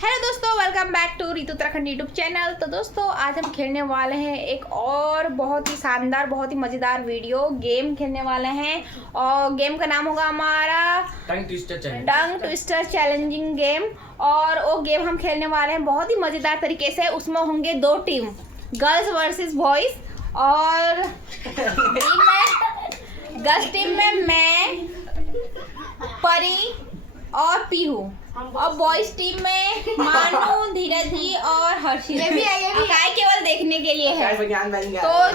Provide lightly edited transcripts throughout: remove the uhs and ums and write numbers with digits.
Hello दोस्तों, welcome back to Ritu Uttarakhand YouTube channel. तो दोस्तों आज हम खेलने वाले हैं एक और बहुत ही शानदार बहुत ही मज़ेदार वीडियो गेम खेलने वाले हैं और गेम का नाम होगा हमारा टंग ट्विस्टर चैलेंजिंग गेम। और वो गेम हम खेलने वाले हैं बहुत ही मज़ेदार तरीके से। उसमें होंगे दो टीम, गर्ल्स वर्सेस बॉयज़। और गर्ल्स टीम में मैं, परी और पीहू, और बॉयज टीम में मानू, धीरज जी और हर्षित। ये भी केवल देखने के लिए है। तो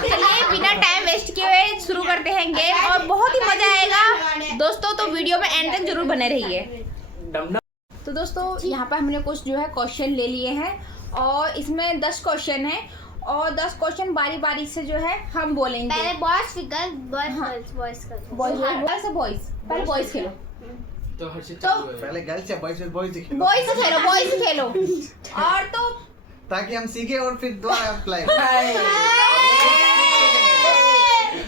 चलिए बिना टाइम वेस्ट किए हुए शुरू करते हैं गेम और बहुत ही मजा आएगा दोस्तों। तो वीडियो में एंड तक जरूर बने रहिए। तो दोस्तों यहाँ पे हमने कुछ जो है क्वेश्चन ले लिए हैं और इसमें 10 क्वेश्चन है और 10 क्वेश्चन बारी बारी से जो है हम बोलेंगे। पहले बॉयज फिर गर्ल्स, बॉयज पहले बॉयज खेलो। तो हर्षित पहले गर्ल्स या बॉयज बॉयज खेलो और तो ताकि हम सीखे और फिर दोबारा अप्लाई। तो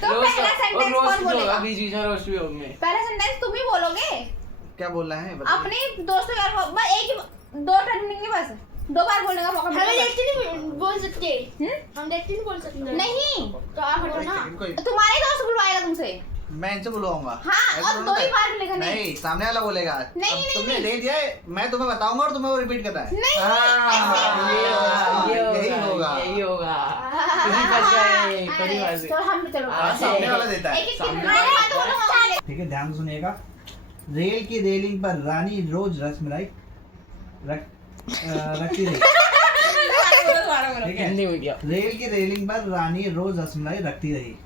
पहला सेंटेंस कौन बोलेगा? पहला सेंटेंस तुम ही बोलोगे। क्या बोलना है अपने दोस्तों यार बस एक ही 2 टर्निंग के बस 2 बार बोलने का मौका हमें मिलेगा। देखते नहीं बोल सकते, हम देखते नहीं बोल सकते। नहीं तो आप हटो ना। तुम्हारे दोस्त बुलवाएगा तुमसे। मैं इनसे बुलवाऊंगा। हाँ और 2 ही बार बोलेगा। नहीं, सामने वाला बोलेगा। नहीं, अब तुमने दे दिया है, मैं तुम्हें बताऊंगा और तुम्हें वो रिपीट करना है। नहीं यही होगा। तो हम चलो सामने वाला देता है। ठीक है, ध्यान सुनिएगा। रेल की रेलिंग पर रानी रोज रसमलाई रखती रही। ठीक है, रेल की रेलिंग पर रानी रोज रसमलाई रखती रही।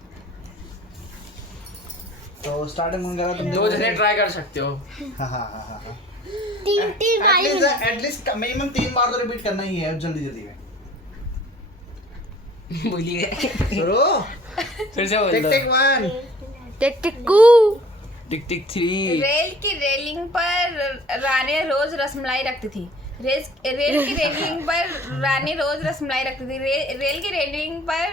तो स्टार्टिंग में करा तुम 2 जने ट्राई कर सकते हो। हाँ। तीन एटलीस्ट मिनिमम 3 बार तो रिपीट करना ही है जल्दी में। बोलिए शुरू। फिर से बोल टिक दो। टिक 1 टिक टिक कू। टिक टिक 3। रेल की रेलिंग पर रानी रोज रसमलाई रखती थी। रेल की रेलिंग पर रानी रोज रसमलाई रखती थी। रेल की रेलिंग पर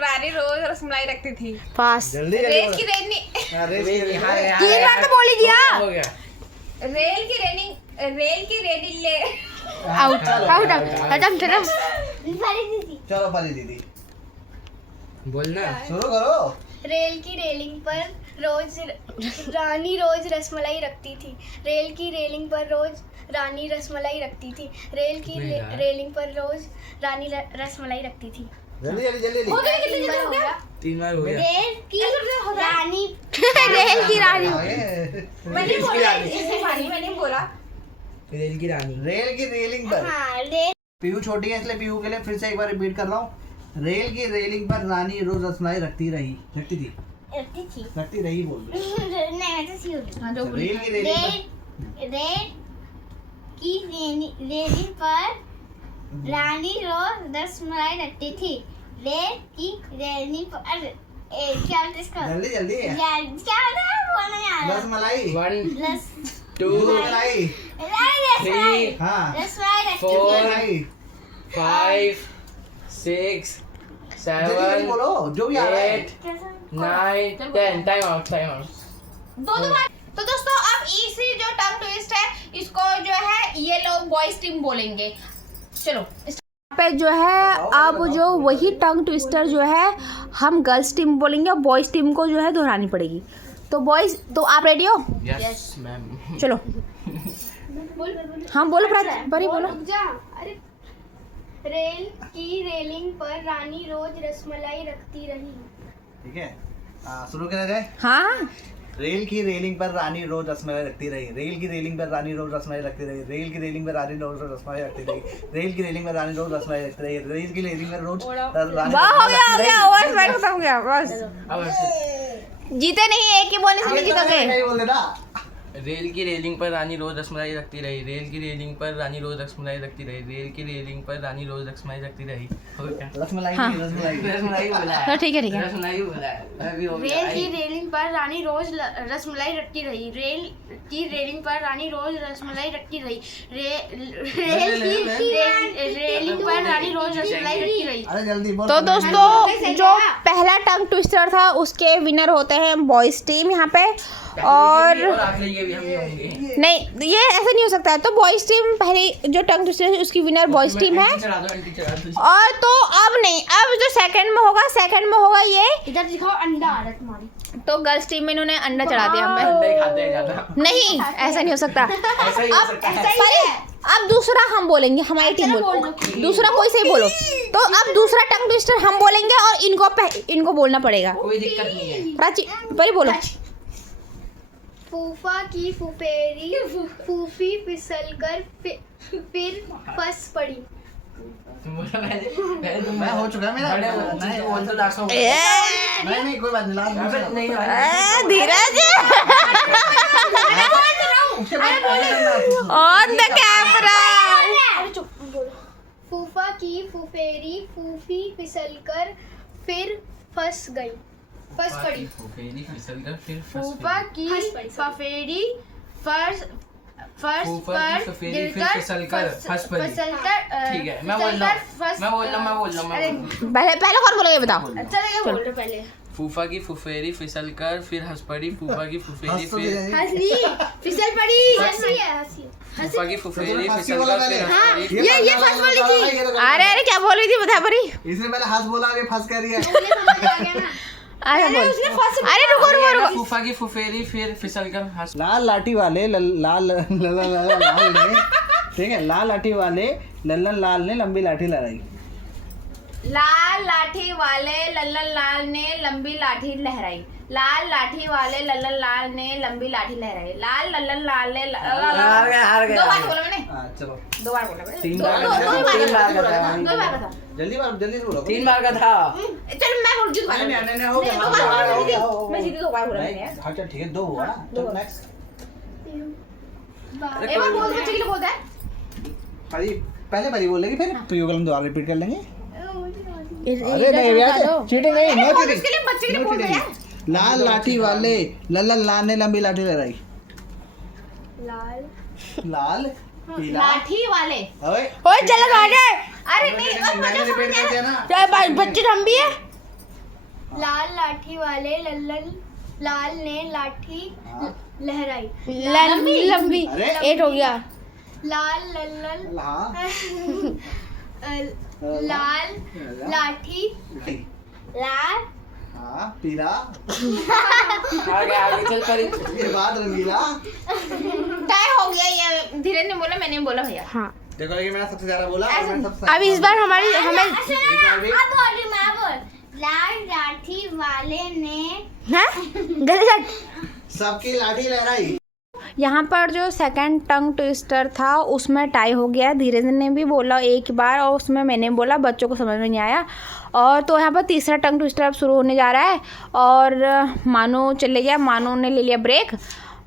रानी रोज रसमलाई रखती थी। पास। जल्दी रेल की रेलिंग 3 बार तो बोल ही दिया। हो गया। रेल की रेलिंग ले आउट खत्म। चलो पाली दीदी बोलना। शुरू करो। रेल की रेलिंग पर रानी रोज रसमलाई रखती थी। रेल की रेलिंग पर रोज रानी रसमलाई रखती थी। रेल की रेलिंग पर रोज रानी रसमलाई रखती थी। जल्दी हो गया। कितने जल्दी हो गया? 3 बार हो गया। रेल की रानी रेल की रानी। मैंने बोला इससे पानी मैंने बोला। रेल की रानी। रेल की रेलिंग पर। हाँ रेल पीहू छोटी है इसलिए पीहू के लिए फिर से एक बार रिपीट कर रहा हूँ। रेल की रेलिंग पर रानी रोज रसमलाई रखती रही। रखती थी। रखती रही बोल रही। नहीं ऐसे सी होगी। हाँ, जो रेल की रेलिंग पर रेल की रेलिंग पर रानी रोज रसमलाई रखती थी। रेल की रेलिंग पर क्या बोलते इसको? जल्दी क्या बोलते हैं बोलना नहीं आ रहा। रसमलाई 1 2 रसमलाई 3 हाँ रसमलाई रखती 4 रसमलाई 5 6 जल्दी 7 बोलो जो भी आ रहा है। 8 9 10। Time out. 2 बार। तो दोस्तों अब इसी जो टंग ट्विस्ट है इसको जो है ये लोग बॉयज टीम बोलेंगे। चलो पे जो है अब जो वही टंग ट्विस्टर जो है हम गर्ल्स टीम बोलेंगे और बॉयज टीम को जो है दोहरानी पड़ेगी। तो बॉयज, तो आप रेडी हो? Yes ma'am. चलो हम बोलो परी बोलो। अरे रेल की रेलिंग पर रानी रोज रसमलाई रखती रही। ठीक है, शुरू करा जाए। हाँ रेल की रेलिंग पर रानी रोज रसमलाई रखती रही। रेल की रेलिंग पर रानी रोज रसमलाई रखती रही। रेल की रेलिंग पर रानी रोज रसमलाई रखती रही। रेल की रेलिंग पर रानी रोज रसमलाई रखती रही। रेल की रेलिंग पर रोज रानी वाह, हो गया ओवर स्पीड खत्म हो गया बस। अब हर्षित। जीते नहीं, एक ही बोलने से नहीं जीतोगे। नहीं बोल देना। रेल की रेलिंग पर रानी रोज रसमलाई रखती रही। रेल की रेलिंग पर रानी रोज रसमलाई रखती रही। रेल की रेलिंग पर रानी रोज रसमलाई रखती रही। हो गया। रसमलाई हाँ। रसमलाई रसमलाई बोला है। तो ठीक है रसमलाई बोला है। अभी हो गया। रेल की रेलिंग पर रानी रोज रसमलाई रखती रही। रेल की रेलिंग पर रानी रोज रसमलाई रखती रही। रेल की रेलिंग पर रानी रोज रसमलाई रखती रही। अरे जल्दी बोल। तो दोस्तों जो पहला टंग ट्विस्टर था उसके विनर होते हैं बॉयज टीम यहाँ पे। और आखिरी के भी हम ही होंगे। नहीं ये ऐसा नहीं हो सकता है। तो बॉयज टीम पहले जो टंग ट्विस्टर है उसकी विनर बॉयज टीम है। चढ़ा दो, आंटी चढ़ा दो। और तो अब नहीं, अब जो सेकंड में होगा ये, इधर दिखाओ अंडा आ रहा है तुम्हारी। तो गर्ल्स टीम में इन्होंने अंडा चढ़ा दिया हमें। अंडा ही खाते हैं ज्यादा। नहीं ऐसा नहीं हो सकता। ऐसा ही हो सकता है। अब दूसरा हम बोलेंगे, हमारी टीम बोल, दूसरा कोई से ही बोलो। तो अब दूसरा टंग ट्विस्टर हम बोलेंगे और इनको बोलना पड़ेगा। कोई दिक्कत नहीं है। प्राची पहले बोलो। फूफा की फुफेरी फूफी फिसलकर फिर फंस पड़ी। तुम बोला पहले तुम। मैं हो चुका है मेरा। बड़े हो, नहीं, तो बोल तो लास्ट में। नहीं कोई बात नहीं, लास्ट में अबे नहीं धीरज उसके बाद करना। On the camera. फूफा की फुफेरी फूफी फिसलकर फिर फंस पड़ी। फुफेरी फिसलकर फिर फंस फूफा की फंस पड़ी। फफेरी फर्स्ट फूफा की फफेरी फिर फिसलकर फंस पड़ी। ठीक है, मैं बोल रहा हूँ। पहले कौन बोलेगा ये बताओ। चलेगा बोल रहे पहले। फूफा की फुफेरी फिसलकर फिर हंस पड़ी। फूफा की फुफेरी फिर हंसनी फिसल पड़ी। हंसी है। फूफा की फुफेरी फंस की फिसलकर बोला फिर मैंने। हंस पड़ी। ये फंस वाली थी। अरे क्या बोल रही थी बता परी। इसने पहले हंस बोला, आगे फंस कर रही है। समझ आ गया ना। अरे बोल। अरे रुको। फूफा की फुफेरी फिर फिसलकर हंस। लाल लाठी वाले लाल ने, ठीक है, लाल लाठी वाले लल्लन लाल ने लंबी लाठी लड़ाई। लाल लाठी वाले लल्लन लाल ने लंबी लाठी लहराई। लाल लाठी वाले लल्लन लाल ने लंबी लाठी लहराई। लाल लल्लन लाल ने हार गए। दो बार बोला मैंने। चलो 2 बार बोला मैंने। तीन दो बार बार का था। दो बार का था। जल्दी से बोलो। 3 बार का था। चलो मैं बोल जीत नहीं, हो गया। दो बार बोला मैंने। मैं जीती 2 बार बोला मैंने यार। अच्छा ठीक है, 2 हुआ ना। चलो नेक्स्ट। एक बार बोल बच्चे के लिए बोलता है। पहले बारी बोलेगी, फिर तो युगल दोबारा रिपीट कर लेंगे। अरे नहीं यार, चीटिंग नहीं, नो उसके चीटिंग। लिए बच्चे के लिए बोलता है यार। लाल लाठी वाले लल्लन लाल ने लंबी लाठी लड़ाई। लाल पीला। लाठी वाले। ओए ओए चल गाने। अरे नहीं मैंने रिपीट कर दिया ना। चाहे बच्चे हम भी है। लाल लाठी वाले लल्लन लाल ने लाठी लहराई। लंबी अरे 8 हो गया। लाल लल्लन हाँ लाल लाठी लाल हाँ पीला, आगे चल पड़ी। उसके बाद रंगीला। तय हो गया ये। धीरे ने बोला मैंने बोला भैया। हाँ देखो लेकिन मैंने सबसे ज्यादा बोला और मैंने सबसे अब इस बार हमें लाल लाठी वाले ने हैं गलत। सबकी लाठी लहराई। यहाँ पर जो सेकंड टंग ट्विस्टर था उसमें टाई हो गया। धीरज ने भी बोला एक बार और उसमें मैंने बोला, बच्चों को समझ में नहीं आया। और तो यहाँ पर तीसरा टंग ट्विस्टर अब शुरू होने जा रहा है और मानू चले गया, मानू ने ले लिया ब्रेक।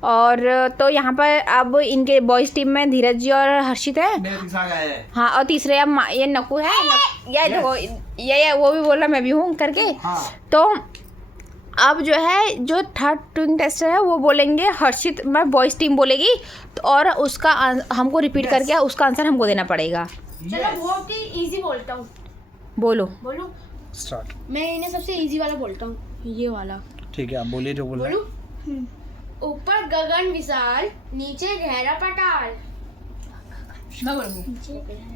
और तो यहाँ पर अब इनके बॉयज़ टीम में धीरज जी और हर्षित है। मेरे तीसरा गया है। हाँ और तीसरे अब ये नकू है। ये देखो ये वो भी बोल रहा मैं भी हूँ करके। हाँ तो अब जो है जो थर्ड टंग टेस्टर है वो बोलेंगे हर्षित, मैं बॉयज़ टीम बोलेगी तो और उसका हमको रिपीट करके उसका आंसर हमको देना पड़ेगा। चलो बहुत ही इजी बोलता हूँ। बोलो। बोलूं? स्टार्ट। मैं इन्हें सबसे इजी वाला बोलता हूँ, ये वाला। ठीक है आप बोलिए जो बोल रहे हैं। बोलूं? ऊपर गगन विशाल नीचे गहरा पताल। मैं बोलूंगी।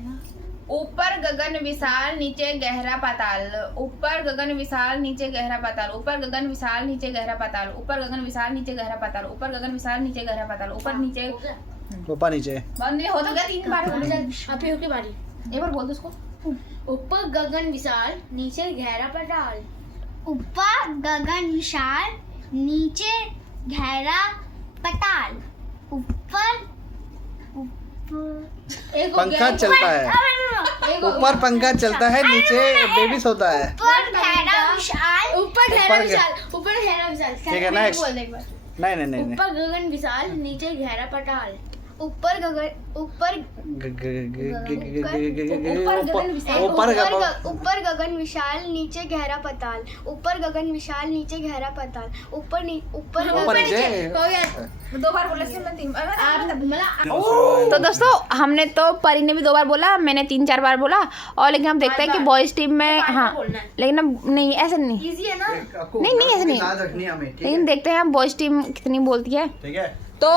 ऊपर गगन विशाल नीचे गहरा पाताल। ऊपर गगन विशाल नीचे गहरा पाताल। ऊपर गगन विशाल नीचे गहरा पाताल। ऊपर गगन विशाल नीचे गहरा पाताल। ऊपर गगन विशाल नीचे गहरा पाताल। ऊपर नीचे ऊपर नीचे। बंद हो तो गया 3 बार। अब फिर की बारी। एक बार बोल दो उसको। ऊपर गगन विशाल नीचे गहरा पताल। ऊपर गगन विशाल नीचे गहरा पताल। ऊपर पंखा चलता है, ऊपर पंखा चलता है, नीचे बेबी सोता है। ऊपर गहरा विशाल ऊपर गहरा विशाल। ऊपर गहरा विशाल। ठीक है नेक्स्ट। बोल दे एक बार। नहीं ऊपर गगन विशाल नीचे गहरा पताल। ऊपर गगन ऊपर ऊपर गगन विशाल नीचे गहरा पताल। ऊपर गगन विशाल नीचे गहरा पताल। ऊपर नीचे। हो गया 2 बार बोला मैं 3 मतलब तो दोस्तों हमने तो परी ने भी 2 बार बोला, मैंने 3-4 बार बोला। और लेकिन हम देखते हैं कि बॉयज टीम में हाँ लेकिन अब नहीं ऐसे नहीं इजी है ना। नहीं ऐसे नहीं। लाज रखनी है हमें, ठीक लेकिन देखते हैं हम बॉयज टीम कितनी बोलती है। है। तो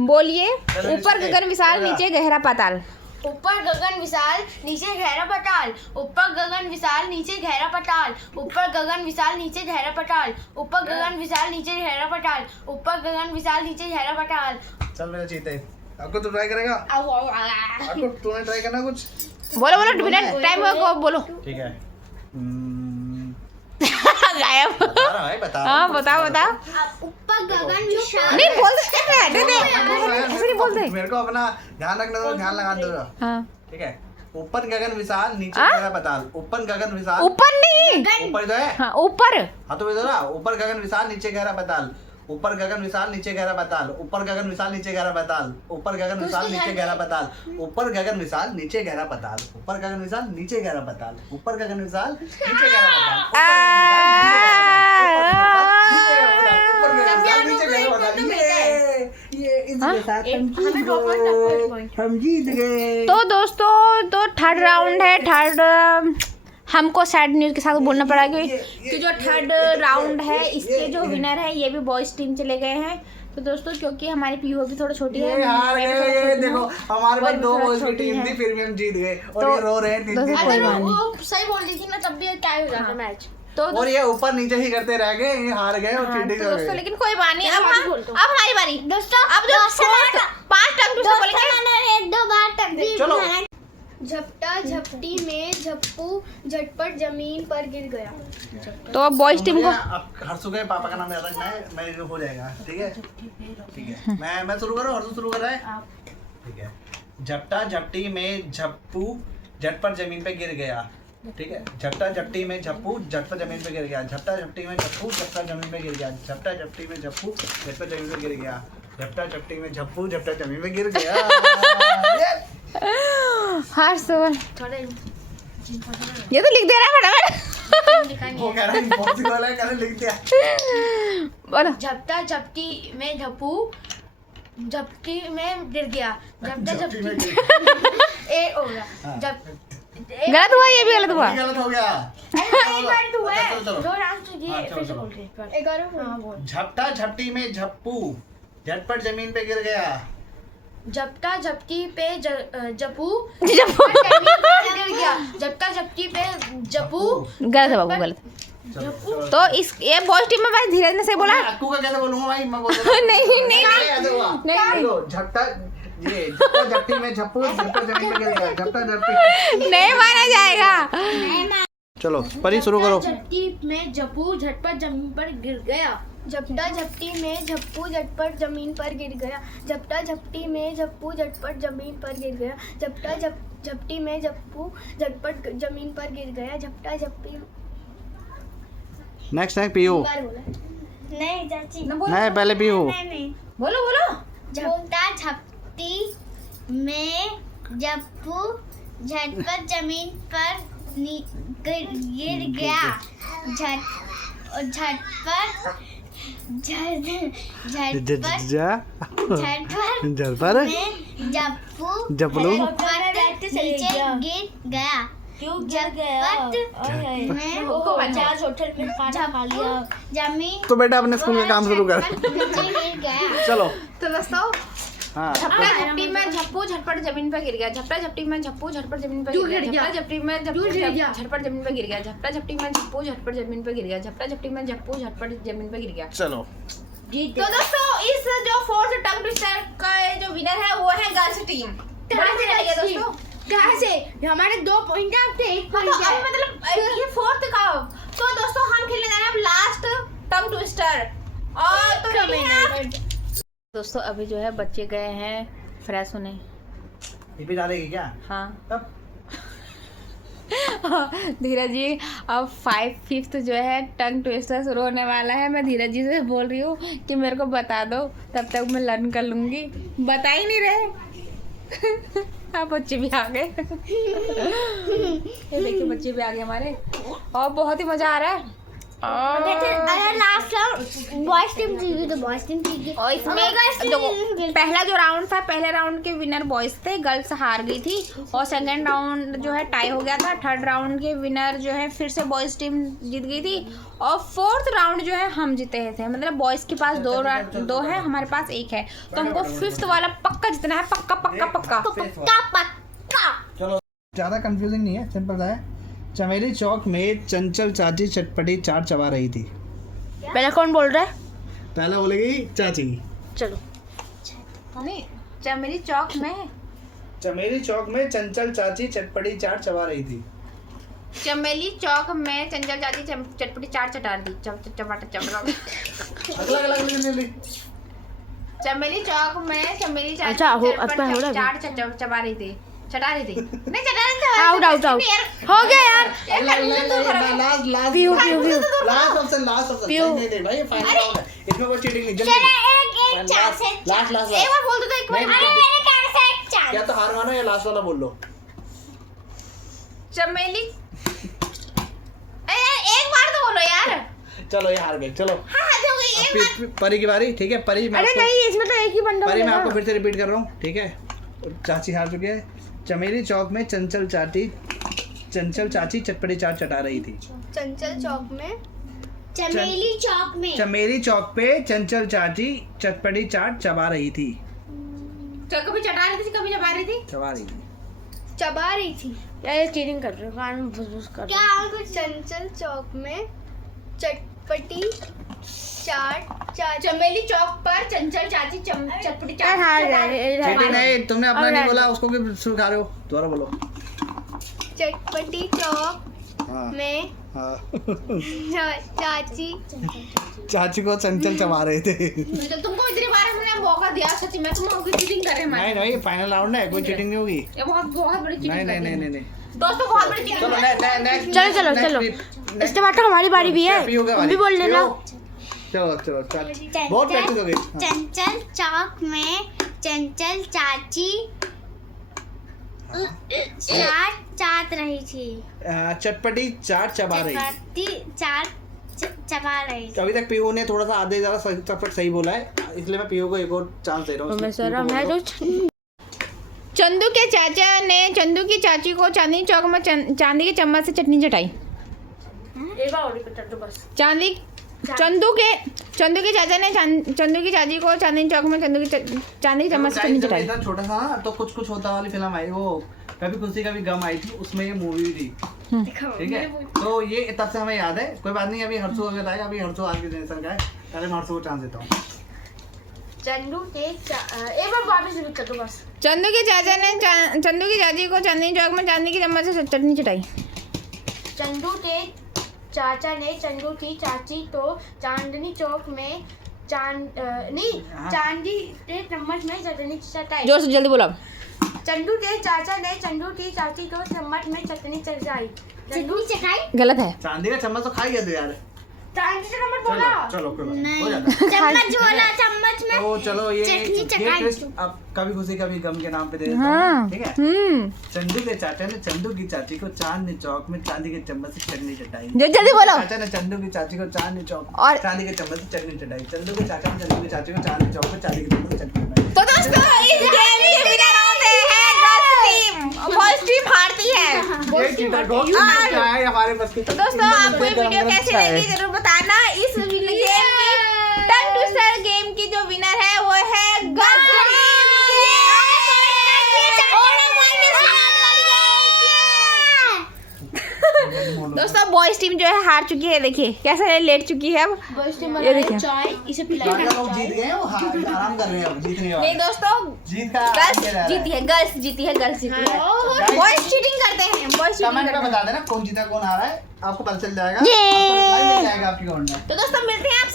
बोलिए, ऊपर गगन विशाल नीचे गहरा पाताल। ऊपर गगन विशाल नीचे गहरा पताल। ऊपर गगन विशाल नीचे गहरा पताल। ऊपर गगन विशाल नीचे गहरा पताल। ऊपर गगन विशाल नीचे गहरा पताल। ऊपर गगन विशाल नीचे गहरा पताल। चल मेरा चीते, आपको तो ट्राई करेगा, आपको तूने ट्राई करना कुछ। बोलो बोलो, बिना टाइम को बोलो। ठीक है। गायब। बता रहा है, बता। हाँ बताओ बताओ। ऊपर गगन विशाल। नहीं बोलते, ऐसे नहीं बोलते। मेरे को अपना ध्यान रखना, तो ध्यान लगा दो। हाँ ठीक है। ऊपर गगन विशाल नीचे गहरा पाताल। ऊपर गगन विशाल, ऊपर नहीं, ऊपर जो है, हाँ ऊपर। हाँ तो इधर ना, ऊपर गगन विशाल नीचे गहरा पाताल। ऊपर गगन विशाल नीचे गहरा पाताल। ऊपर गगन विशाल नीचे गहरा पाताल। ऊपर गगन विशाल नीचे गहरा पाताल। ऊपर गगन विशाल नीचे गहरा पाताल। ऊपर गगन विशाल नीचे गहरा पाताल। ऊपर गगन विशाल नीचे गहरा पाताल। ये इसके साथ हम जीत गए। तो दोस्तों, तो थर्ड राउंड है। थर्ड हमको सैड न्यूज़ के साथ बोलना पड़ा कि जो थर्ड राउंड है इसके जो विनर है ये भी बॉयज टीम चले गए हैं। तो दोस्तों क्योंकि हमारी पीओ भी थोड़ी छोटी है, ये हार मैं भी गए। थोड़ी ये छोटी देखो हूँ, हमारे पास वो भी दो थोड़ा बॉल्स की छोटी टीम है। थी, फिर भी हम जीत गए और तो ये रो रहे हैं तीन दोस्तों तीन। कोई अगर बात नहीं। वो सही बोल दी थी ना तब भी टाई हो जाता मैच। तो और ये ऊपर नीचे ही करते रह गए, ये हार गए और हाँ, चीटिंग तो कर दोस्तों गए। लेकिन कोई बात नहीं। अब मैं भी बोलता हूँ। अब हमारी बारी दोस्तों। अब जो 5 टंग ट्विस्टर बोलेंगे। 1-2 बार तक भी चलो। झपटा झपटी में झप्पू झटपट जमीन पर गिर गया। तो अब बॉयज टीम को अब हर्षु के पापा का नाम याद रखना है, मैं हो जाएगा। ठीक है, ठीक है। मैं शुरू करूँ, हर्षु शुरू कर रहा है। ठीक है। झपटा झपटी में झप्पू झटपट जमीन पे गिर गया। ठीक है। झपटा झपटी में झप्पू झटपट जमीन पे गिर गया। झपटा झपटी में झप्पू झटपट जमीन पे गिर गया। झपटा झपटी में झप्पू झटपट जमीन पे गिर गया। झपटा झपटी में झप्पू झटपट जमीन पे गिर गया। हर सुबह थोड़े ये तो लिख दे रहा है फटाफट। वो कह रहा है इम्पॉसिबल है, कह रहा लिख दिया। बोलो। झपटा झपटी में झप्पू झपटी में गिर गया। झपटा झपटी में झपटी गिर ए हो गया। हाँ। गलत हुआ, ये भी गलत हुआ। ये गलत हो गया। चलो, चलो। दो राउंड तो हाँ, ये चलो, फिर से चलो। बोल रहे हैं। 11 हाँ बोल। झपटा झपटी में झप्पू झटपट जमीन पे गिर गया। झपटा झपटी पे जपू जप्पू। गिर गया। झपटा झपटी पे जपू गलत है बाबू, गलत। चलो, चलो। तो इस ये बॉयज टीम में भाई धीरज ने सही बोला। मैं अक्कू का कैसे बोलूंगा भाई, मैं बोल रहा हूँ। नहीं नहीं ऐसे हुआ। नहीं। देखो, झपटा झपटी में झप्पू झटपट जमीन पे गिर गया। झपटा झपटी। नहीं माना जाएगा। चलो परी शुरू करो। झपटी में जपू झटपट जमीन पर गिर गया। झपटा झपटी में झप्पू झटपट जमीन पर गिर गया। झपटा झपटी में झप्पू झटपट जमीन पर गिर गया। झपटा झपटी में झप्पू झटपट जमीन पर गिर गया। झपटा झपटी नेक्स्ट है पीयू। बार बोला नहीं चाची नहीं पहले पीयू। नहीं बोलो बोलो। झपटा झपटी में झप्पू झटपट जमीन पर गिर गया। झटपट झटपट में झप्पू जपलू नीचे गिर गया। क्यों गिर गया? जमीन तो बेटा अपने स्कूल का काम शुरू कर। नीचे गिर गया। चलो। तो दोस्तों हाँ। झपटा झपटी में झप्पू झटपट जमीन पर गिर गया। झपटा झपटी में झप्पू झटपट जमीन पर गिर गया। झपटा झपटी में झटपट जमीन पर गिर गया। झपटा झपटी में झप्पू झटपट जमीन पर गिर गया। झपटा झपटी में झप्पू झटपट जमीन पर गिर गया। चलो। तो दोस्तों इस जो फोर्थ टंग ट्विस्टर का जो विनर है वो है गर्ल्स टीम। कहाँ से लगे दोस्तों? कहाँ से? हमारे 2 पॉइंट है, अब तो 1 तो पॉइंट अब है। मतलब ये फोर्थ का। तो दोस्तों हम खेलने जा रहे हैं अब लास्ट टंग ट्विस्टर। और तो रेडी हैं आप? दोस्तों अभी जो है बच्चे गए हैं फ्रेश होने। ये भी डालेगी क्या? हाँ तब धीरज जी अब 5th जो है टंग ट्विस्टर शुरू होने वाला है। मैं धीरज जी से बोल रही हूँ कि मेरे को बता दो, तब तक मैं लर्न कर लूँगी। बता ही नहीं रहे। हाँ बच्चे भी आ गए। ये देखिए बच्चे भी आ गए हमारे और बहुत ही मज़ा आ रहा है। अरे लास्ट राउंड बॉयज टीम जीती तो बॉयज टीम जीती। और इसमें देखो पहला जो राउंड था, पहले राउंड के विनर बॉयज थे, गर्ल्स हार गई थी। और सेकंड राउंड जो है टाई हो गया था। थर्ड राउंड के विनर जो है फिर से बॉयज टीम जीत गई थी। और फोर्थ राउंड जो है हम जीते थे, मतलब बॉयज के पास दो है, हमारे पास एक है। तो हमको फिफ्थ वाला पक्का जीतना है, पक्का पक्का पक्का पक्का पक्का। चलो ज़्यादा कंफ्यूजिंग नहीं है, सिंपल है। चमेली चौक में चंचल चाची चटपटी चाट चबा रही थी। पहले कौन बोल रहा है? पहला बोलेगी चाची। चलो नहीं, चमेली चौक में चमेली चौक में चंचल चाची चटपटी चाट चबा रही थी। चमेली चौक में चंचल चाची चटपटी चाट चटा रही थी। अगला अगला जल्दी। चमेली चौक में चमेली चाची अच्छा, हो चाट चबा रही थी, चटा रही थी, नहीं चटा रही थी। आउट आउट आउट हो गया यार। लास्ट पीयू पीयू पीयू लास्ट ऑप्शन नहीं भाई, ये फाइनल राउंड है, इसमें कोई चीटिंग नहीं। जल्दी एक चार से लास्ट एक बार बोल दो तो एक बार। नहीं, अरे मैंने कहा से एक चार। या तो हार मानो या लास्ट वाला बोल लो। चमेली एक बार तो बोलो यार। चलो ये हार गए। चलो हाँ हो गई एक बार। परी की बारी, ठीक है। परी मैं अरे आपको नहीं, इसमें तो एक ही बंदा परी मैं बोलेगा। आपको फिर से रिपीट कर रहा हूँ, ठीक है। चाची हार चुके हैं। चमेली चौक में चंचल चाची चटपटी चाट चटा रही थी। चंचल चौक में चमेली चौक में चमेली चौक पे चंचल चाची चटपटी चाट चबा रही थी। कभी चटा रही थी, कभी चबा रही थी। चबा रही थी। चबा रही थी। यार ये चीटिंग कर रहे हो, कान में फुसफुस कर रहे हो। क्या चंचल चौक में चटपटी चाट चमेली चौक पर चंचल चाची चटपटी यार चाट हार चटा रही गए। चीटिंग नहीं, तुमने अपना नहीं और बोला, उसको भी सुखा रहे हो। दोबारा बोलो। चटपटी चौक हाँ में हाँ। चाची चाची को चंचल चबा रहे थे। जब तुमको इतनी बार हमने मौका दिया, सच्ची में तुम चीटिंग कर रहे हैं। नहीं नहीं, फाइनल राउंड है, कोई चीटिंग नहीं होगी। ये बहुत बहुत बड़ी चीटिंग नहीं कर नहीं दी नहीं है। नहीं। दोस्तों बहुत बड़ी चीटिंग चलो है। नेक्स्ट चलो चलो चलो, इसके बाद तो हमारी बारी भी है, तुम भी बोल लेना। चलो चलो बहुत प्रैक्टिस हो गई। हाँ। चंचल चौक में चंचल चाची चाट रही थी। चटपटी चाट चबा रही थी। चटपटी चाट चबा रही थी। अभी तक पीयू ने थोड़ा सा आधे ज़्यादा चटपट सही बोला है, इसलिए मैं पीयू को एक और चांस दे रहा हूँ। चंदू के चाचा ने चंदू की चाची को चांदनी चौक में चांदी के चम्मच से चटनी चटाई। चंदू के चाचा ने चंदू की चाची को चांदनी चौक में चांदी के चम्मच से चटनी चटाई। इतना छोटा सा ना, तो कुछ कुछ होता वाली फिल्म आई, वो कभी खुशी कभी गम आई थी, उसमें ये मूवी थी, ठीक है। तो ये तब से हमें याद है। कोई बात नहीं, अभी हर्षो अगर आएगा, अभी हर्षो आज के जनरेशन का है, पहले मैं हर्षो को चांस देता हूँ। चंदू के एक बार वापस रिपीट कर दो बस। चंदू के चाचा ने चंदू की चाची को चांदनी चौक में चांदी की चम्मच से चटनी चटाई। चंदू के चाचा ने चंदू की चाची को चांदनी चौक में चांदी के चम्मच में चटनी चटाई। जोर से जल्दी बोलो। चंदू के चाचा ने चंदू की चाची को चम्मच में चटनी चटाई। चटनी चटाई गलत है। चांदी का चम्मच तो खा गया तू यार। चांदी का चम्मच बोला। चलो कोई बात नहीं, हो जाता है। चम्मच बोला, चम्मच में तो चलो ये चटनी चटाई। ट्विस्ट अब कभी खुशी कभी गम के नाम पे दे देता हाँ। हूँ, ठीक है। चंदू के चाचा ने चंदू की चाची को चांदनी चौक में चांदी के चम्मच से चटनी चटाई। जल्दी बोलो। चाचा ने चंदू की चाची को चांदनी चौक और- चांदी के चम्मच से चटनी चटाई। चंदू के चाचा ने चंदू की चाची को चांदनी चौक में चांदी के चम्मच से चटनी चटाई। तो दोस्तों इस गेम के विनर होते हैं गर्ल्स टीम। बॉयज टीम हारती है। ये cheater को क्या है हमारे बस की। तो दोस्तों आपको ये वीडियो कैसी लगी जरूर बताना। इस गेम में टंग ट्विस्टर गेम की जो विनर है वो है गर्ल्स टीम। दोस्तों बॉयज टीम जो है हार चुकी है, देखिए कैसे लेट चुकी है अब। ये देखिए चाय इसे लोग जीत गए हैं, वो आराम कर रहे हैं अब जीतने के बाद। नहीं दोस्तों, जीत का गर्ल्स जीती है, गर्ल्स जीती है, गर्ल्स जीती है। बॉयज चीटिंग करते हैं, बॉयज चीटिंग कमेंट करते में हैं। बता देना कौन जीता कौन आ रहा है, आपको पता चल जाएगा, आपको reply मिल जाएगा आपकी कमेंट में। तो दोस्तों मिलते हैं